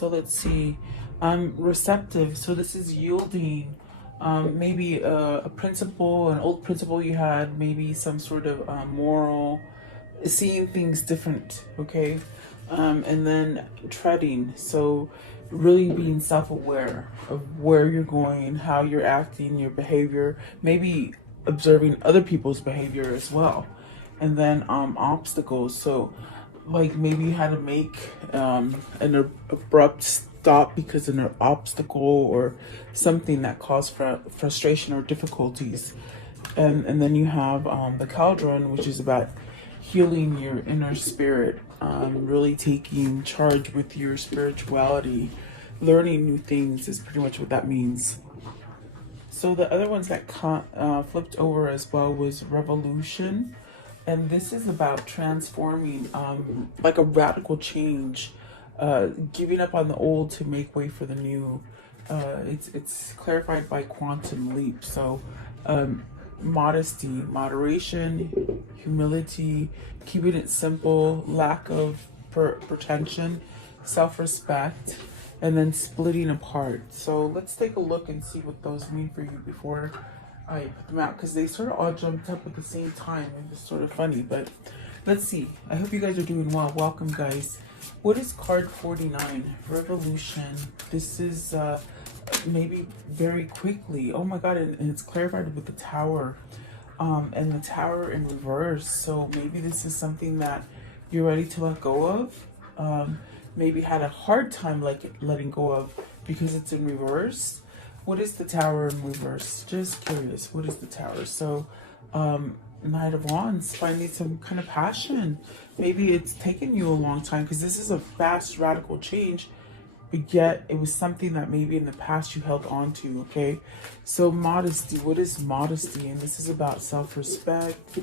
So let's see. Receptive. So this is yielding. Maybe a principle, an old principle you had, maybe some sort of moral, seeing things different, okay? And then treading. So really being self-aware of where you're going, how you're acting, your behavior, maybe observing other people's behavior as well. And then obstacles. So like maybe you had to make an abrupt stop because of an obstacle or something that caused frustration or difficulties. And then you have the cauldron, which is about healing your inner spirit, really taking charge with your spirituality, learning new things is pretty much what that means. So the other ones that flipped over as well was revolution, and this is about transforming, like a radical change, giving up on the old to make way for the new. It's clarified by quantum leap. So modesty, moderation, humility, keeping it simple, lack of pretension, self-respect, and then splitting apart. So let's take a look and see what those mean for you before I put them out, because they sort of all jumped up at the same time. It's sort of funny, but let's see. I hope you guys are doing well. Welcome, guys. What is card 49? Revolution. This is maybe very quickly. Oh my god, and it's clarified with the tower. And the tower in reverse. So maybe this is something that you're ready to let go of. Maybe had a hard time letting go of because it's in reverse. What is the tower in reverse? Just curious. What is the tower? So Knight of Wands, finding some kind of passion. Maybe it's taken you a long time because this is a fast radical change, but yet it was something that maybe in the past you held on to. Okay, so modesty. What is modesty? And this is about self-respect,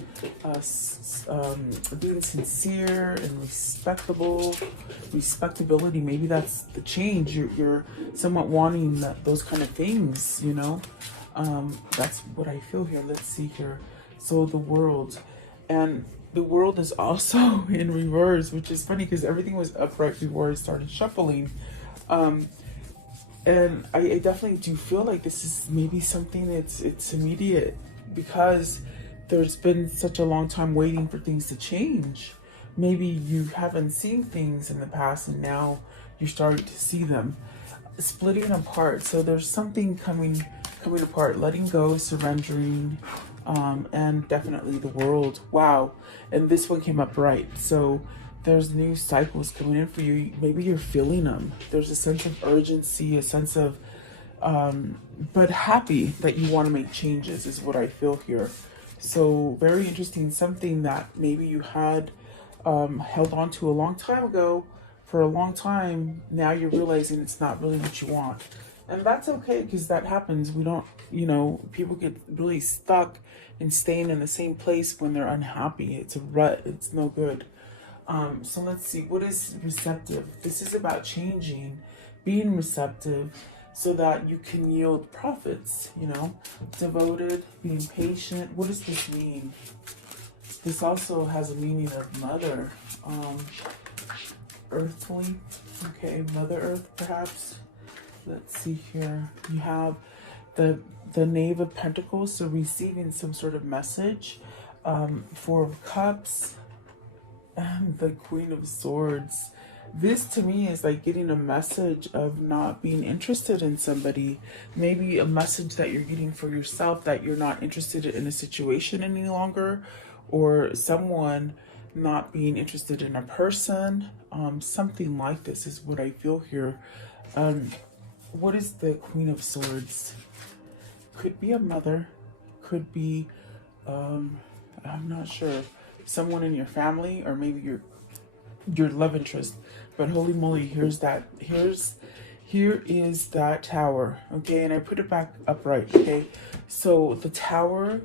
being sincere and respectability. Maybe that's the change. You're somewhat wanting those kind of things, you know. That's what I feel here. Let's see here. So the world, and the world is also in reverse, which is funny because everything was upright before I started shuffling. And I definitely do feel like this is maybe something it's immediate because there's been such a long time waiting for things to change. Maybe you haven't seen things in the past and now you're starting to see them. Splitting apart. So there's something coming apart, letting go, surrendering, and definitely the world. Wow. And this one came up right. So there's new cycles coming in for you. Maybe you're feeling them. There's a sense of urgency, a sense of, but happy that you want to make changes is what I feel here. So very interesting. Something that maybe you had held on to a long time ago for a long time. Now you're realizing it's not really what you want. And that's okay because that happens. We don't, people get really stuck in staying in the same place when they're unhappy. It's a rut. It's no good. So let's see, what is receptive? This is about changing, being receptive so that you can yield profits, devoted, being patient. What does this mean? This also has a meaning of mother, earthly, okay, Mother Earth perhaps. Let's see here. You have the Knave of Pentacles, so receiving some sort of message, Four of Cups, and the Queen of Swords. This to me is like getting a message of not being interested in somebody. Maybe a message that you're getting for yourself that you're not interested in a situation any longer, or someone not being interested in a person. Something like this is what I feel here. What is the Queen of Swords? Could be a mother, could be, I'm not sure, someone in your family, or maybe your love interest. But holy moly, here is that tower, okay? And I put it back upright, okay? So the tower,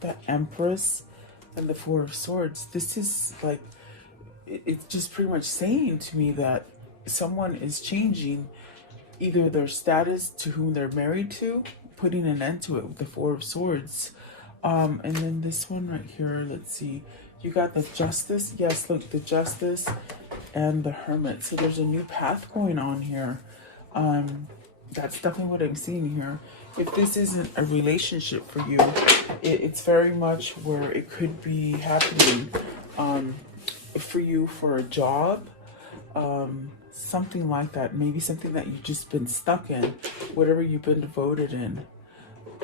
the Empress, and the Four of Swords, this is like, it's just pretty much saying to me that someone is changing either their status to whom they're married to, putting an end to it with the Four of Swords. And then this one right here, let's see. You got the Justice. Yes, look, the Justice and the Hermit. So there's a new path going on here. That's definitely what I'm seeing here. If this isn't a relationship for you, it's very much where it could be happening for you for a job, something like that. Maybe something that you've just been stuck in, whatever you've been devoted in.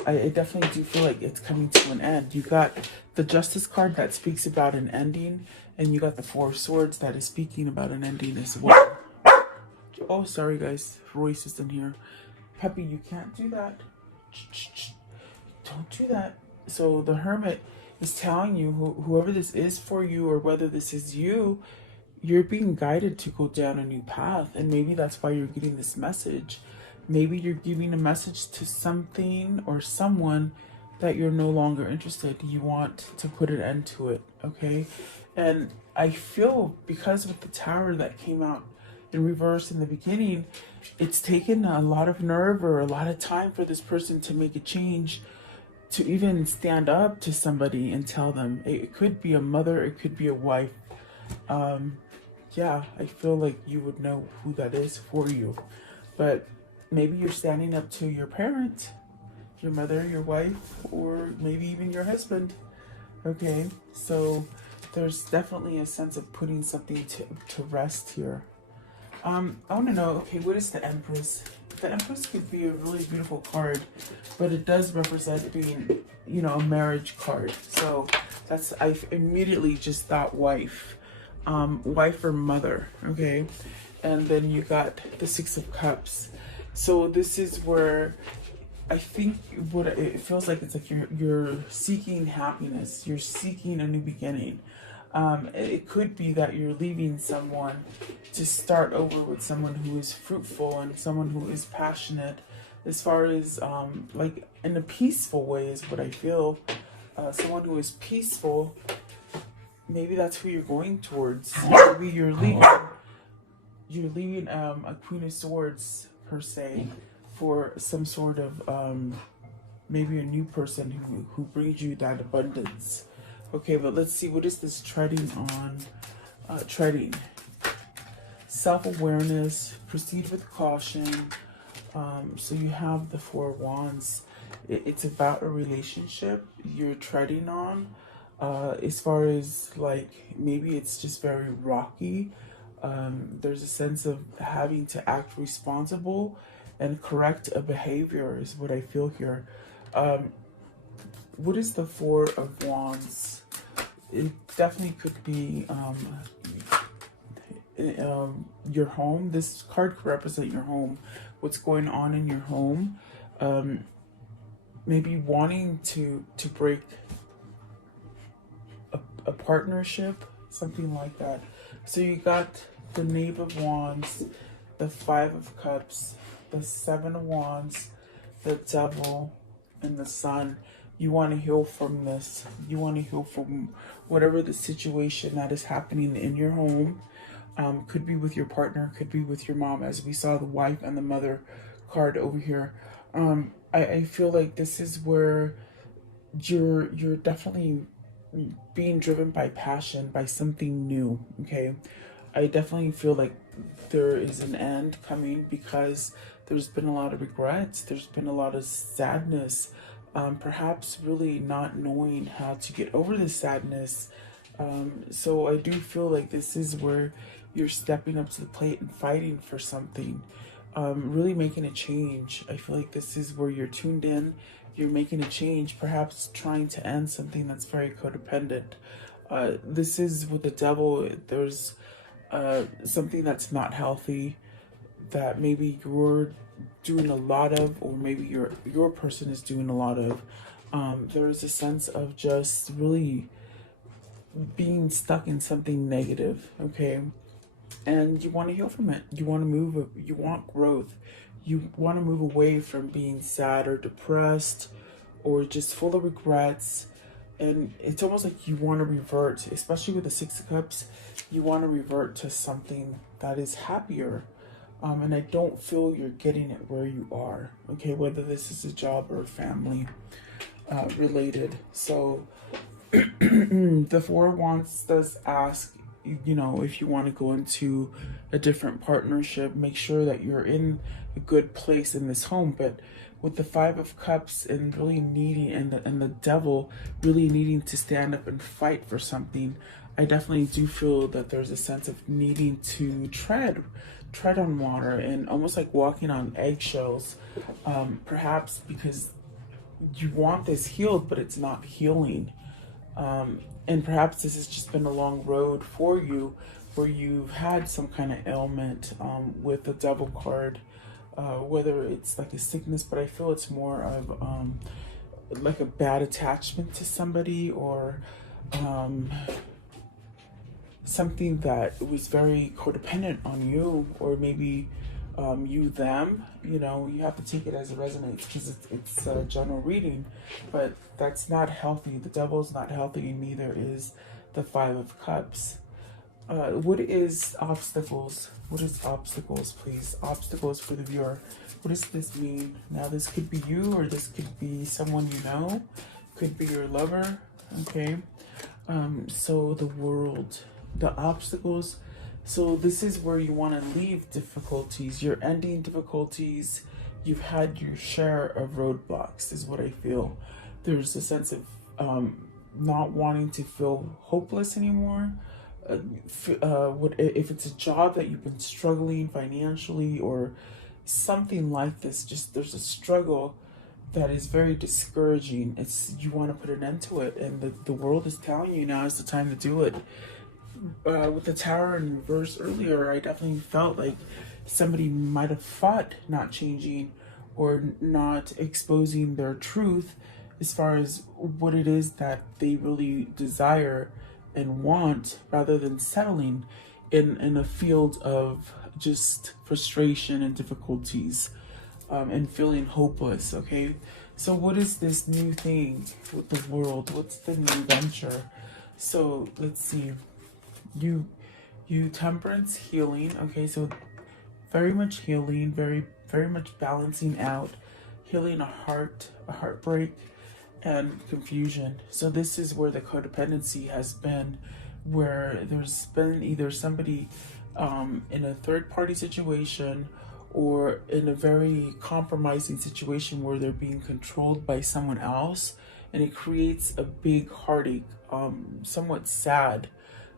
I definitely do feel like it's coming to an end. You got the Justice card that speaks about an ending, and you got the Four of Swords that is speaking about an ending as well. Oh, sorry guys, Royce is in here. Peppy, you can't do that. Don't do that. So the Hermit is telling you, whoever this is for you, or whether this is you, you're being guided to go down a new path. And maybe that's why you're getting this message. Maybe you're giving a message to something or someone that you're no longer interested. You want to put an end to it, okay? And I feel, because with the Tower that came out in reverse in the beginning, it's taken a lot of nerve or a lot of time for this person to make a change, to even stand up to somebody and tell them. It could be a mother, it could be a wife. Yeah, I feel like you would know who that is for you. But maybe you're standing up to your parent, your mother, your wife, or maybe even your husband. Okay, so there's definitely a sense of putting something to rest here. I want to know, okay, what is the Empress? The Empress could be a really beautiful card, but it does represent being, you know, a marriage card. So that's, I immediately just thought wife, wife or mother, okay? And then you got the Six of Cups. So this is where I think what it feels like, it's like you're seeking happiness. You're seeking a new beginning. It could be that you're leaving someone to start over with someone who is fruitful and someone who is passionate, as far as like in a peaceful way is what I feel. Someone who is peaceful, maybe that's who you're going towards. Maybe you're leaving a Queen of Swords per se for some sort of maybe a new person who brings you that abundance. Okay, but let's see, what is this treading on? Treading. Self-awareness, proceed with caution. So you have the Four of Wands. It's about a relationship you're treading on. As far as like, maybe it's just very rocky. There's a sense of having to act responsible and correct a behavior is what I feel here. What is the Four of Wands? It definitely could be your home. This card could represent your home. What's going on in your home? Maybe wanting to break a partnership, something like that. So you got the Knave of Wands, the Five of Cups, the Seven of Wands, the Devil, and the Sun. You want to heal from this. You want to heal from whatever the situation that is happening in your home. Could be with your partner, could be with your mom, as we saw the wife and the mother card over here. I feel like this is where you're definitely being driven by passion, by something new, okay? I definitely feel like there is an end coming, because there's been a lot of regrets, there's been a lot of sadness, perhaps really not knowing how to get over the sadness. So I do feel like this is where you're stepping up to the plate and fighting for something, really making a change. I feel like this is where you're tuned in, you're making a change, perhaps trying to end something that's very codependent. This is with the Devil. There's something that's not healthy, that maybe you're doing a lot of, or maybe your person is doing a lot of. There is a sense of just really being stuck in something negative, okay? And you want to heal from it. You want to move, you want growth. You want to move away from being sad or depressed or just full of regrets. And it's almost like you want to revert, especially with the Six of Cups, you want to revert to something that is happier. And I don't feel you're getting it where you are, okay? Whether this is a job or a family related. So the Four of Wands does ask you know, if you want to go into a different partnership, make sure that you're in a good place in this home. But with the Five of Cups and really needing, and the Devil really needing to stand up and fight for something, I definitely do feel that there's a sense of needing to tread on water and almost like walking on eggshells, perhaps because you want this healed, but it's not healing. And perhaps this has just been a long road for you where you've had some kind of ailment, with the Devil card, whether it's like a sickness, but I feel it's more of like a bad attachment to somebody, or something that was very codependent on you, or maybe you them. You know, you have to take it as it resonates, because it's a general reading, but that's not healthy. The Devil's not healthy, and neither is the Five of Cups. What is obstacles? What is obstacles, please? Obstacles for the viewer. What does this mean? Now, this could be you, or this could be someone you know. Could be your lover. Okay. So the World, the obstacles. So this is where you want to leave difficulties. You're ending difficulties. You've had your share of roadblocks, is what I feel. There's a sense of not wanting to feel hopeless anymore. What if it's a job that you've been struggling financially, or something like this? Just there's a struggle that is very discouraging. It's, you want to put an end to it, and the world is telling you now is the time to do it. With the Tower in reverse earlier, I definitely felt like somebody might have fought not changing or not exposing their truth as far as what it is that they really desire and want, rather than settling in a field of just frustration and difficulties, and feeling hopeless. Okay, so what is this new thing with the World? What's the new venture? So let's see. You Temperance, healing. Okay, so very much healing, very much balancing out, healing a heartbreak, and confusion. So this is where the codependency has been, where there's been either somebody in a third party situation, or in a very compromising situation where they're being controlled by someone else, and it creates a big heartache, somewhat sad.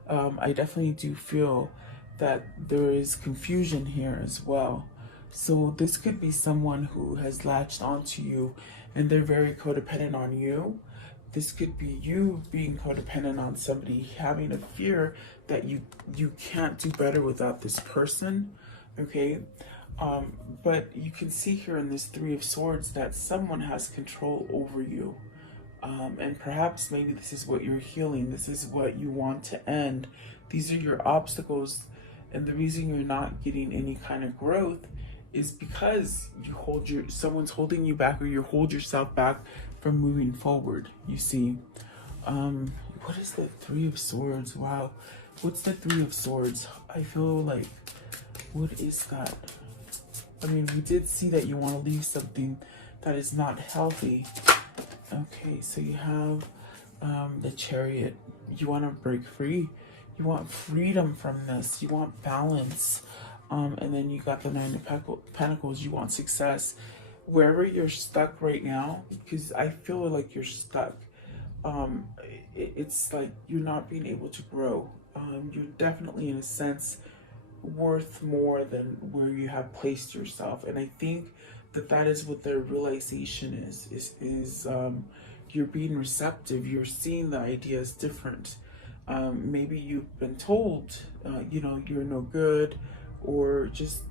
I definitely do feel that there is confusion here as well. So this could be someone who has latched onto you and they're very codependent on you. This could be you being codependent on somebody, having a fear that you can't do better without this person. Okay, but you can see here in this Three of Swords that someone has control over you. And perhaps maybe this is what you're healing. This is what you want to end. These are your obstacles. And the reason you're not getting any kind of growth is because someone's holding you back, or you hold yourself back from moving forward. You see, what is the Three of Swords? Wow. What's the Three of Swords? I feel like, what is that? I mean, we did see that you want to leave something that is not healthy. Okay, so you have the Chariot. You want to break free. You want freedom from this. You want balance. And then you got the Nine of Pentacles. You want success. Wherever you're stuck right now, because I feel like you're stuck. It's like you're not being able to grow. You're definitely, in a sense, worth more than where you have placed yourself. And I think that is what their realization is you're being receptive. You're seeing the ideas different. Maybe you've been told, you know, you're no good, or just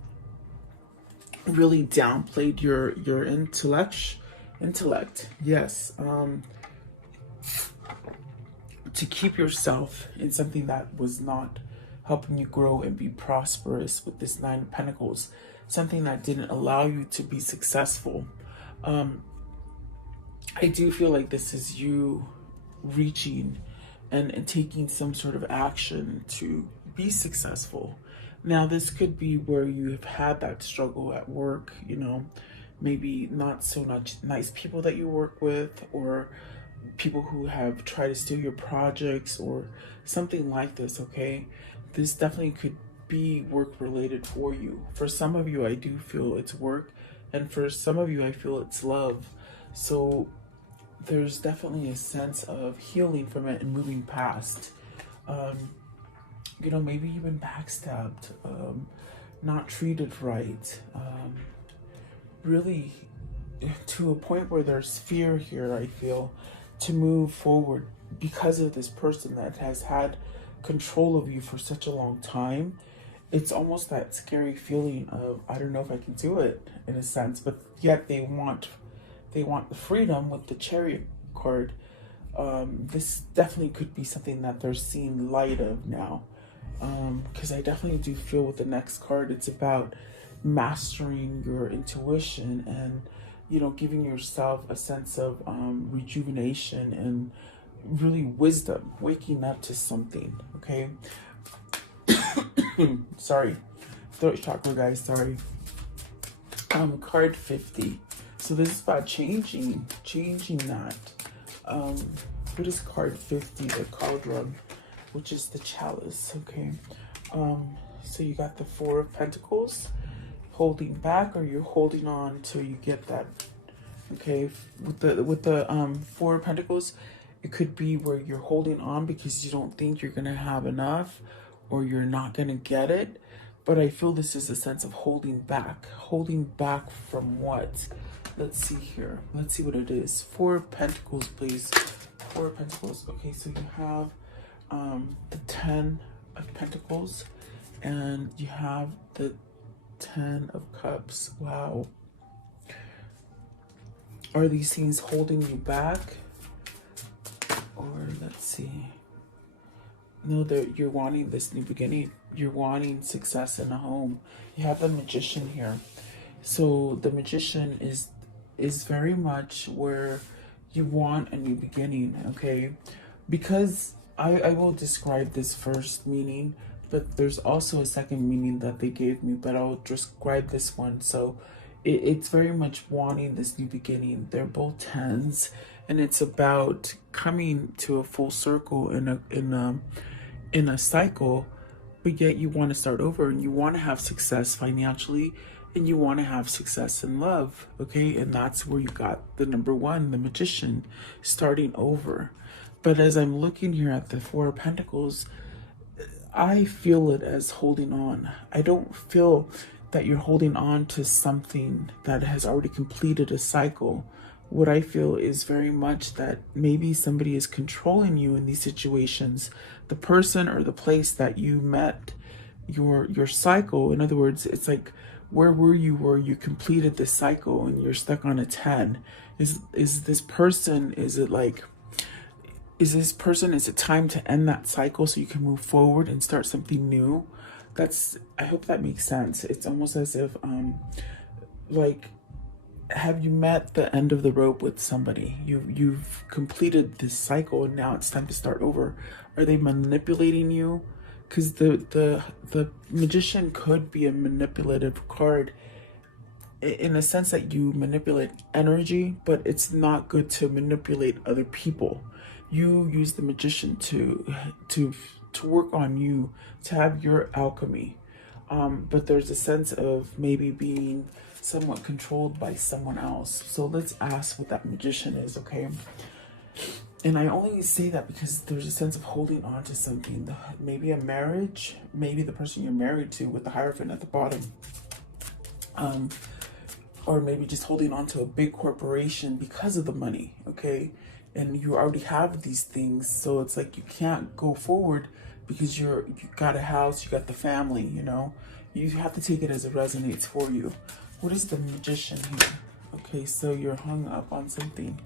really downplayed your intellect. Yes. To keep yourself in something that was not helping you grow and be prosperous with this Nine of Pentacles. Something that didn't allow you to be successful. I do feel like this is you reaching and taking some sort of action to be successful. Now, this could be where you've had that struggle at work, you know, maybe not so much nice people that you work with, or people who have tried to steal your projects or something like this, okay? This definitely could be work related for you. For some of you, I do feel it's work, and for some of you, I feel it's love. So there's definitely a sense of healing from it and moving past. Um, you know, maybe you've been backstabbed, not treated right, really to a point where there's fear here, I feel, to move forward because of this person that has had control of you for such a long time. It's almost that scary feeling of, I don't know if I can do it, in a sense, but yet they want the freedom with the Chariot card. This definitely could be something that they're seeing light of now, because I definitely do feel with the next card, it's about mastering your intuition and, you know, giving yourself a sense of rejuvenation and really wisdom, waking up to something. Okay. Sorry, throat chakra, guys, sorry. Card 50. So this is about changing that. What is card 50? The cauldron, which is the chalice. Okay. So you got the Four of Pentacles, holding back, or you're holding on till you get that. Okay, with the Four of Pentacles, it could be where you're holding on because you don't think you're gonna have enough, or you're not gonna get it. But I feel this is a sense of holding back. Holding back from what? Let's see here. Let's see what it is. Four of Pentacles, please. Four of Pentacles. Okay, so you have the Ten of Pentacles, and you have the Ten of Cups. Wow. Are these things holding you back? Or let's see. No, you're wanting this new beginning. You're wanting success in a home. You have the Magician here. So the Magician is very much where you want a new beginning, okay? Because I will describe this first meaning, but there's also a second meaning that they gave me, but I'll describe this one. So it's very much wanting this new beginning. They're both tens, and it's about coming to a full circle in a cycle, but yet you want to start over, and you want to have success financially, and you want to have success in love, okay? And that's where you got the number one, the Magician, starting over. But as I'm looking here at the Four of Pentacles, I feel it as holding on. I don't feel that you're holding on to something that has already completed a cycle. What I feel is very much that maybe somebody is controlling you in these situations. The person or the place that you met your cycle. In other words, it's like, where were you where you completed this cycle and you're stuck on a 10? Is this person, is it time to end that cycle so you can move forward and start something new? I hope that makes sense. It's almost as if, like, have you met the end of the rope with somebody? You've completed this cycle and now it's time to start over. Are they manipulating you? Because the Magician could be a manipulative card in a sense that you manipulate energy, but it's not good to manipulate other people. You use the Magician to work on you, to have your alchemy. But there's a sense of maybe being somewhat controlled by someone else. So let's ask what that Magician is, okay? And I only say that because there's a sense of holding on to something. Maybe a marriage, maybe the person you're married to with the Hierophant at the bottom. Or maybe just holding on to a big corporation because of the money, okay? And you already have these things, so it's like you can't go forward because you got a house, you got the family, you know? You have to take it as it resonates for you. What is the Magician here? Okay, so you're hung up on something.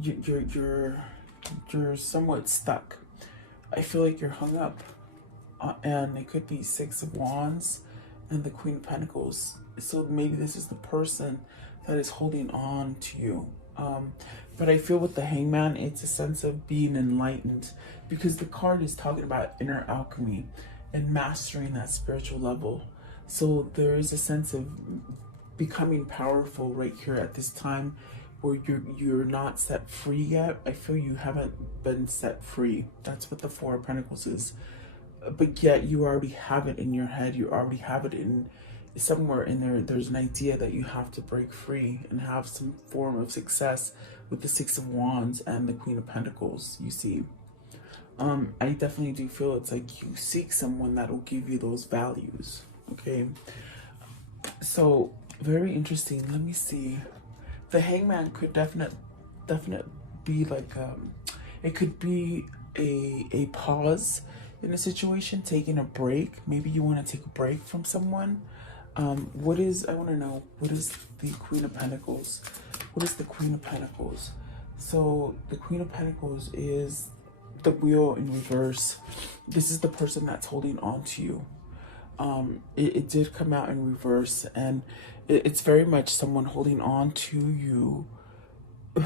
You're somewhat stuck. I feel like you're hung up, and it could be Six of Wands and the Queen of Pentacles. So maybe this is the person that is holding on to you. But I feel with the Hangman, it's a sense of being enlightened, because the card is talking about inner alchemy and mastering that spiritual level. So there is a sense of becoming powerful right here at this time, where you're not set free yet. I feel you haven't been set free. That's what the Four of Pentacles is. But yet you already have it in your head. You already have it in somewhere in there. There's an idea that you have to break free and have some form of success with the Six of Wands and the Queen of Pentacles, you see. I definitely do feel it's like you seek someone that will give you those values, okay? So, very interesting. Let me see. The Hangman could definitely be like, it could be a pause in a situation, taking a break. Maybe you want to take a break from someone. I want to know, what is the Queen of Pentacles? What is the Queen of Pentacles? So the Queen of Pentacles is the wheel in reverse. This is the person that's holding on to you. It did come out in reverse, and it's very much someone holding on to you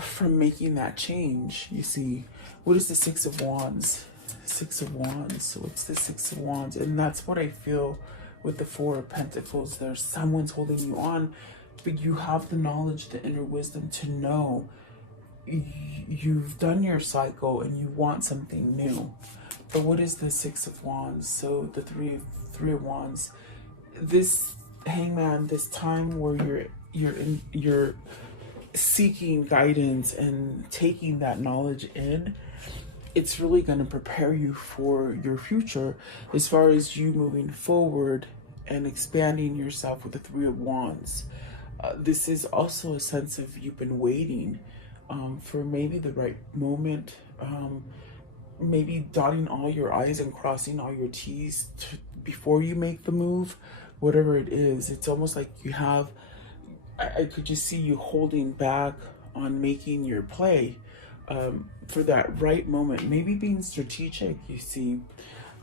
from making that change. You see, what is the Six of Wands? Six of Wands. So what's the Six of Wands? And that's what I feel with the Four of Pentacles. There's someone's holding you on, but you have the knowledge, the inner wisdom to know you've done your cycle and you want something new. But what is the Six of Wands? So the three of Wands, this Hangman, this time where you're seeking guidance and taking that knowledge in, it's really going to prepare you for your future as far as you moving forward and expanding yourself with the Three of Wands. This is also a sense of you've been waiting for maybe the right moment, maybe dotting all your I's and crossing all your T's before you make the move, whatever it is. It's almost like you have, I could just see you holding back on making your play for that right moment, maybe being strategic, you see.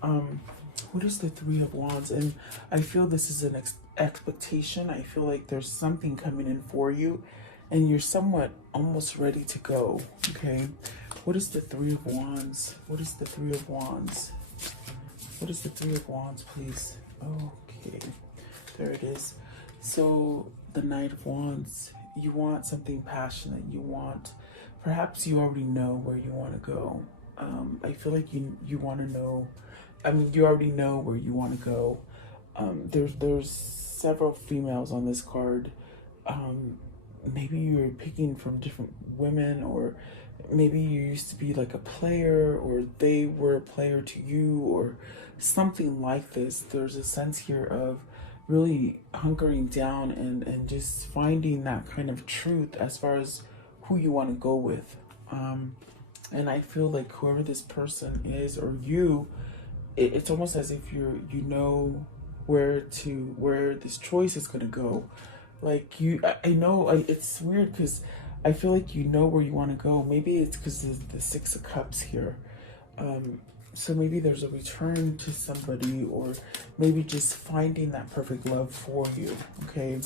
What is the Three of Wands? And I feel this is an expectation. I feel like there's something coming in for you and you're somewhat almost ready to go, okay? What is the Three of Wands? What is the Three of Wands? What is the Three of Wands, please? Okay, there it is. So the Knight of Wands, you want something passionate. You want, perhaps you already know where you want to go. I feel like you want to know, I mean, you already know where you want to go. There's several females on this card. Maybe you're picking from different women, or maybe you used to be like a player, or they were a player to you, or something like this. There's a sense here of really hunkering down and just finding that kind of truth as far as who you want to go with. And I feel like whoever this person is, or you, it's almost as if you know where this choice is going to go. Like I know it's weird because I feel like you know where you want to go. Maybe it's because of the Six of Cups here. So maybe there's a return to somebody, or maybe just finding that perfect love for you, okay?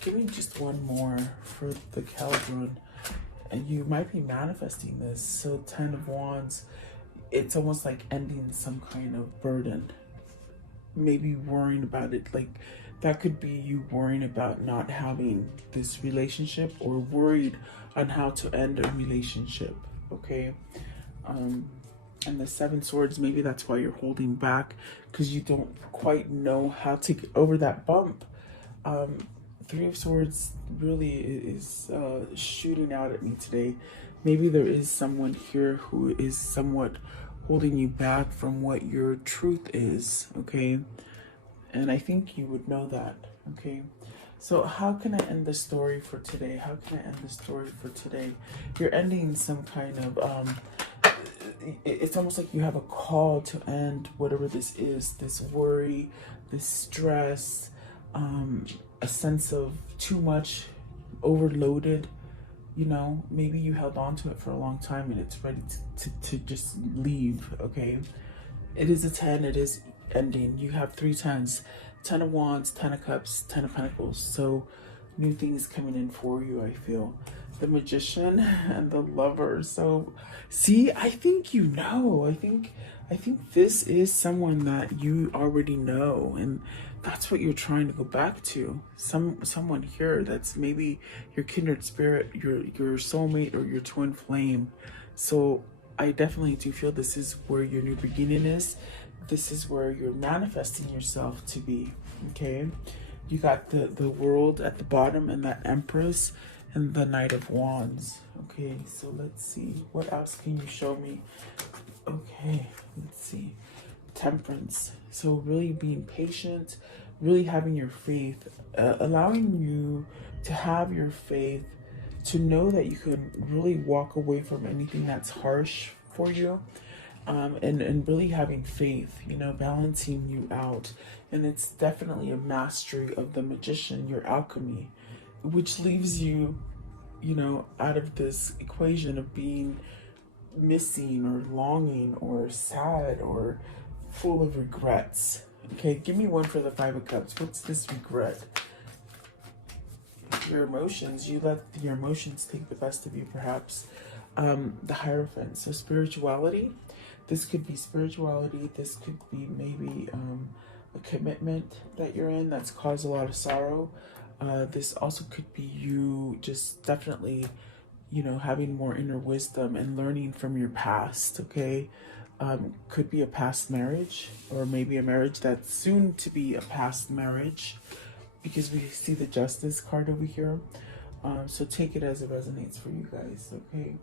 Give me just one more for the Caldron. And you might be manifesting this. So 10 of Wands, it's almost like ending some kind of burden. Maybe worrying about it, like that could be you worrying about not having this relationship, or worried on how to end a relationship, okay? And the Seven Swords, maybe that's why you're holding back, because you don't quite know how to get over that bump. Three of Swords really is shooting out at me today. Maybe there is someone here who is somewhat holding you back from what your truth is, okay? And I think you would know that, okay? So how can I end the story for today? How can I end the story for today? You're ending some kind of, it's almost like you have a call to end whatever this is, this worry, this stress, a sense of too much, overloaded, you know, maybe you held on to it for a long time and it's ready to just leave, okay? It is a 10, it is ending. You have 3 10s, 10 of Wands, 10 of Cups, 10 of Pentacles. So new things coming in for you, I feel. The Magician and the Lover. So see, I think you know. I think this is someone that you already know, and That's what you're trying to go back to. Someone here that's maybe your kindred spirit, your soulmate, or your twin flame. So I definitely do feel this is where your new beginning is. This is where you're manifesting yourself to be. Okay, you got the world at the bottom, and that Empress, and the Knight of Wands. Okay, so let's see, what else can you show me? Okay, let's see. Temperance. So really being patient, really having your faith, allowing you to have your faith, to know that you can really walk away from anything that's harsh for you, and really having faith, you know, balancing you out. And it's definitely a mastery of the Magician, your alchemy, which leaves you, you know, out of this equation of being missing or longing or sad or full of regrets. Okay, give me one for the Five of Cups. What's this regret? Your emotions. You let your emotions take the best of you, perhaps. The Hierophant. So spirituality. This could be spirituality. This could be maybe a commitment that you're in that's caused a lot of sorrow. This also could be you just definitely, you know, having more inner wisdom and learning from your past. Okay, could be a past marriage, or maybe a marriage that's soon to be a past marriage, because we see the Justice card over here. So take it as it resonates for you guys. Okay,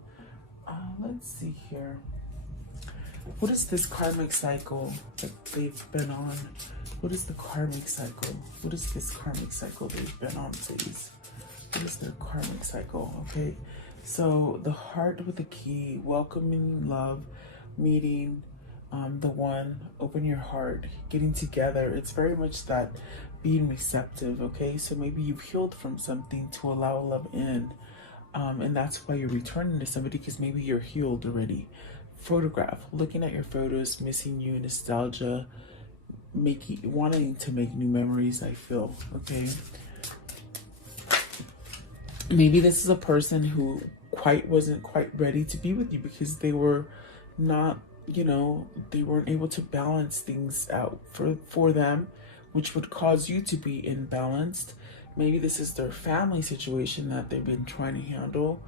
let's see here. What is this karmic cycle that they've been on? What is the karmic cycle? What is this karmic cycle they've been on, please? What is their karmic cycle? Okay, so the Heart with the Key, welcoming love, meeting the one, open your heart, getting together. It's very much that being receptive. Okay, so maybe you've healed from something to allow love in, and that's why you're returning to somebody, because maybe you're healed already. Photograph, looking at your photos, missing you, nostalgia, wanting to make new memories, I feel. Okay, maybe this is a person who wasn't quite ready to be with you, because they were not, you know, they weren't able to balance things out for them, which would cause you to be imbalanced. Maybe this is their family situation that they've been trying to handle.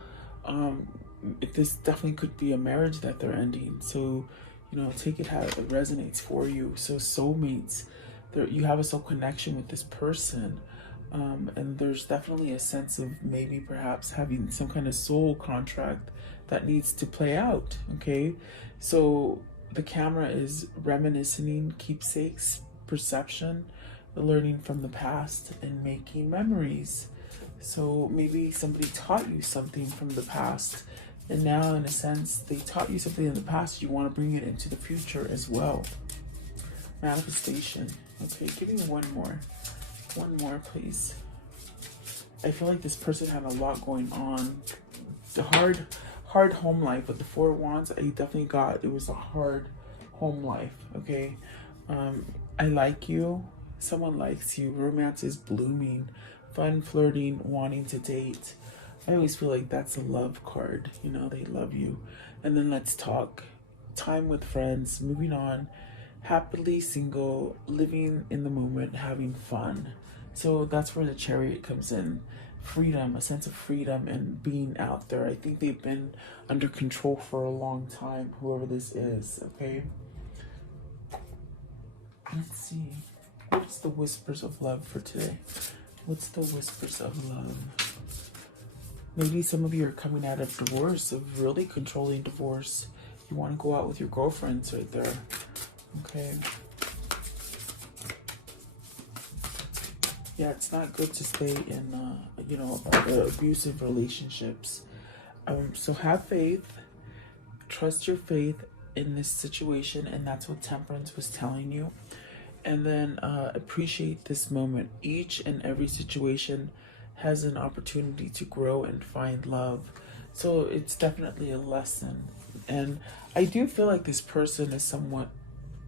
This definitely could be a marriage that they're ending. So, you know, take it how it resonates for you. So soulmates, you have a soul connection with this person. And there's definitely a sense of maybe perhaps having some kind of soul contract that needs to play out. Okay, so the camera is reminiscing, keepsakes, perception, learning from the past, and making memories. So maybe somebody taught you something from the past, and now in a sense they taught you something in the past, you want to bring it into the future as well. Manifestation. Okay, give me one more please. I feel like this person had a lot going on. The hard home life with the Four of Wands, I definitely got it was a hard home life. Okay, I like you, someone likes you, romance is blooming, fun, flirting, wanting to date. I always feel like that's a love card, you know, they love you. And then let's talk, time with friends, moving on, happily single, living in the moment, having fun. So that's where the Chariot comes in. Freedom, a sense of freedom and being out there. I think they've been under control for a long time, whoever this is. Okay, let's see. What's the whispers of love for today? What's the whispers of love? Maybe some of you are coming out of divorce, of really controlling divorce. You want to go out with your girlfriends right there. Okay. Yeah, it's not good to stay in, you know, abusive relationships. So have faith, trust your faith in this situation, and that's what Temperance was telling you. And then appreciate this moment. Each and every situation has an opportunity to grow and find love. So it's definitely a lesson. And I do feel like this person is somewhat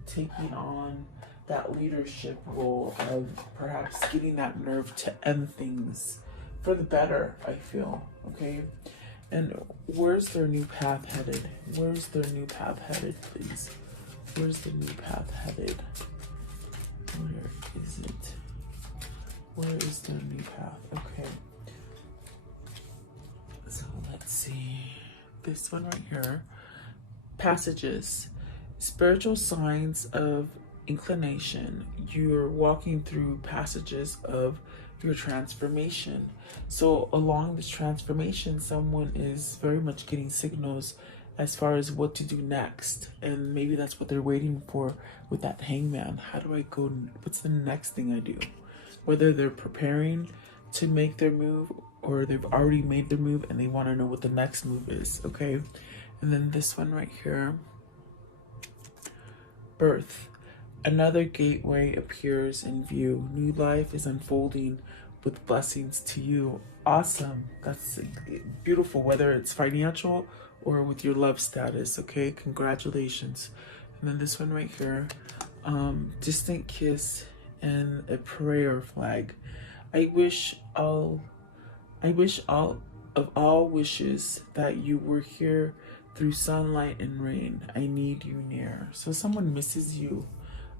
taking on that leadership role of perhaps getting that nerve to end things for the better, I feel. Okay, and where's their new path headed? Where's their new path headed, please? Where's the new path headed? Where is it? Where is the new path? Okay. So let's see. This one right here. Passages. Spiritual signs of inclination. You're walking through passages of your transformation. So along this transformation, someone is very much getting signals as far as what to do next. And maybe that's what they're waiting for with that hangman. How do I go? What's the next thing I do? Whether they're preparing to make their move or they've already made their move and they want to know what the next move is, okay? And then this one right here, birth. Another gateway appears in view. New life is unfolding with blessings to you. Awesome. That's beautiful, whether it's financial or with your love status, okay? Congratulations. And then this one right here, distant kiss and a prayer flag. I wish all of all wishes that you were here through sunlight and rain. I need you near. So someone misses you,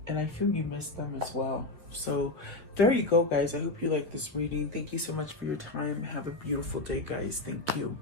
and I feel you miss them as well. So there you go, guys. I hope you like this reading. Thank you so much for your time. Have a beautiful day, guys. Thank you.